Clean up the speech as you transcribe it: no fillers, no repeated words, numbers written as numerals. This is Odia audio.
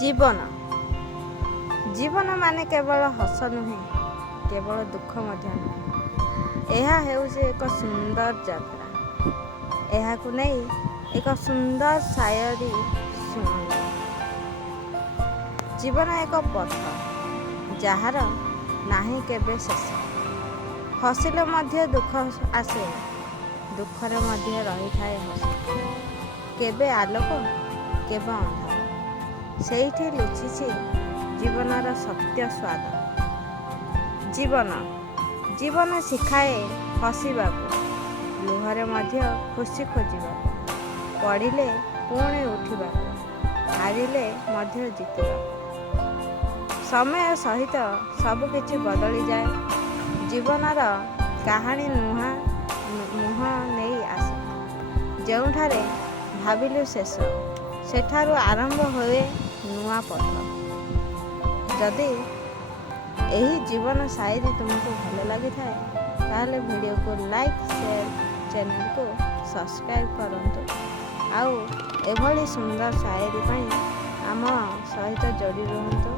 ଜୀବନ ଜୀବନ ମାନେ କେବଳ ହସ ନୁହେଁ, କେବଳ ଦୁଃଖ ମଧ୍ୟ ନୁହେଁ। ଏହା ହେଉଛି ଏକ ସୁନ୍ଦର ଯାତ୍ରା। ଏହାକୁ ନେଇ ଏକ ସୁନ୍ଦର ସାୟରୀ ଶୁଣନ୍ତୁ। ଜୀବନ ଏକ ପଥ ଯାହାର ନାହିଁ କେବେ ଶେଷ। ହସିଲେ ମଧ୍ୟ ଦୁଃଖ ଆସେ, ଦୁଃଖରେ ମଧ୍ୟ ରହିଥାଏ ହସ। କେବେ ଆଲୋକ, କେବେ ଅନ୍ଧାର, ସେଇଠି ଲୁଚିଛି ଜୀବନର ସତ୍ୟ ସ୍ୱାଦ। ଜୀବନ ଶିଖାଏ ହସିବାକୁ, ଲୁହରେ ମଧ୍ୟ ଖୁସି ଖୋଜିବାକୁ, ପଡ଼ିଲେ ପୁଣି ଉଠିବାକୁ, ହାରିଲେ ମଧ୍ୟ ଜିତିବାକୁ। ସମୟ ସହିତ ସବୁକିଛି ବଦଳିଯାଏ। ଜୀବନର କାହାଣୀ ମୁହଁ ନେଇ ଆସେ। ଯେଉଁଠାରେ ଭାବିଲୁ ଶେଷ, ସେଠାରୁ ଆରମ୍ଭ ହୁଏ ନୂଆ ପଥ। ଯଦି ଏହି ଜୀବନ ସାୟରୀ ତୁମକୁ ଭଲ ଲାଗିଥାଏ, ତାହେଲେ ଭିଡ଼ିଓକୁ ଲାଇକ୍, ସେୟାର, ଚ୍ୟାନେଲକୁ ସବସ୍କ୍ରାଇବ୍ କରନ୍ତୁ। ଆଉ ଏଭଳି ସୁନ୍ଦର ସାୟରୀ ପାଇଁ ଆମ ସହିତ ଯୋଡ଼ି ରୁହନ୍ତୁ।